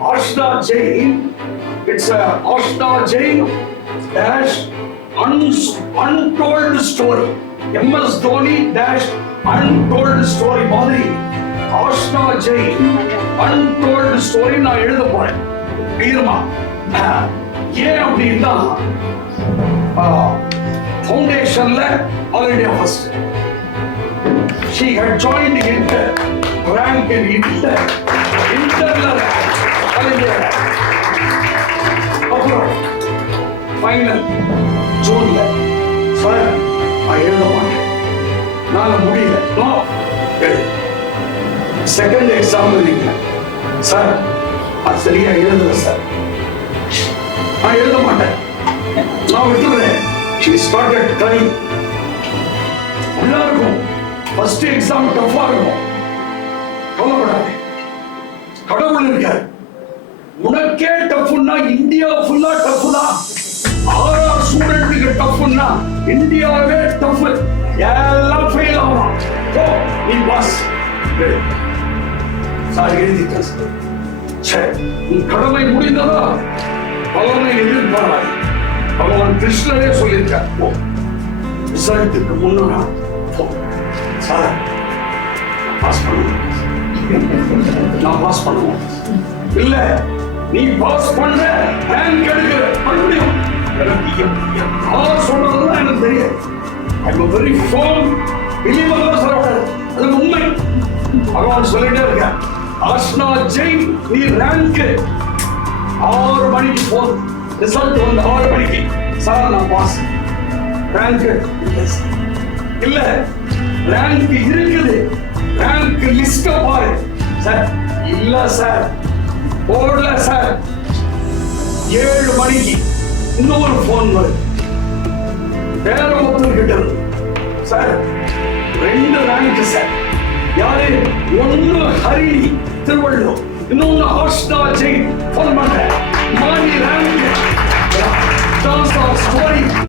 Ashna Jain. It's a Ashna Jain dash untold story. MS Dhoni dash untold story மாதிரி Ashna Jain untold story நான் எழுத போறேன். தீர்மா ஏன் அப்படின்னா ஃபவுண்டேஷன்ல already first she had joined Inter, rank in Inter, அப்புறம் ஃபைனல் ஜூன்ல சார் நான் எழுத மாட்டேன், நான் முடியல. செகண்ட் எக்ஸாம் எழுதிங்க சார், அது சரியா எழுதல சார், நான் எழுத மாட்டேன், நான் விட்டுறேன். She started crying. எல்லாருக்கும் ஃபர்ஸ்ட் எக்ஸாம் டஃப்பா இருக்கும், கவலைப்படாதே, கடவுள் இருக்காரு. உனக்கே டஃப்னா இந்தியா ஃபுல்லா டஃப் தான். ஆர்ஆர் ஸ்டூடெண்ட்டுக்கு டஃப்னா இந்தியாவே டஃப், எல்லாம் ஃபெயில் ஆகலாம். நீ பாஸ் சார் எழுதிட்டேன். சரி, உன் கடமை முடிந்ததா? பலனை எதிர்பாராய். பகவான் கிருஷ்ணரே சொல்லியிருக்கார், ரிசல்ட்டுக்கு முன்னா சார் பாஸ் பண்ணுவேன், நான் பாஸ் பண்ணுவேன். இல்ல நீ பாஸ் பண்ண ரேங்க் எடுக்கிற மறுபடியும் யார் சொல்றதுதான் எனக்கு தெரியாது. I am very firm believer தான் சொல்லக்கூடாது, அது உண்மை. பகவான் சொல்லிட்டே இருக்க, ஆஷ்னா ஜெயின் நீ ரேங்க் 6 மணிக்கு போதும், ரிசல்ட் வந்து 6 மணிக்கு சார் நான் பாஸ். ரேங்க் இல்ல, ரேங்க் இருக்குது, ரேங்க் லிஸ்ட பாரு சார். இல்ல சார், போடல சார். 7 மணிக்கு இன்னொரு போன் வருது, வேற ஒருத்தர் கிட்ட இருந்து, சார் 2 ரேங்க் சார். யாரு? ஒன்னு ஹரிணி திருவள்ளூர், இன்னொன்னு ஆஷ்னா ஜெயின். போன் பண்றேன், மாணி ரேங்க்.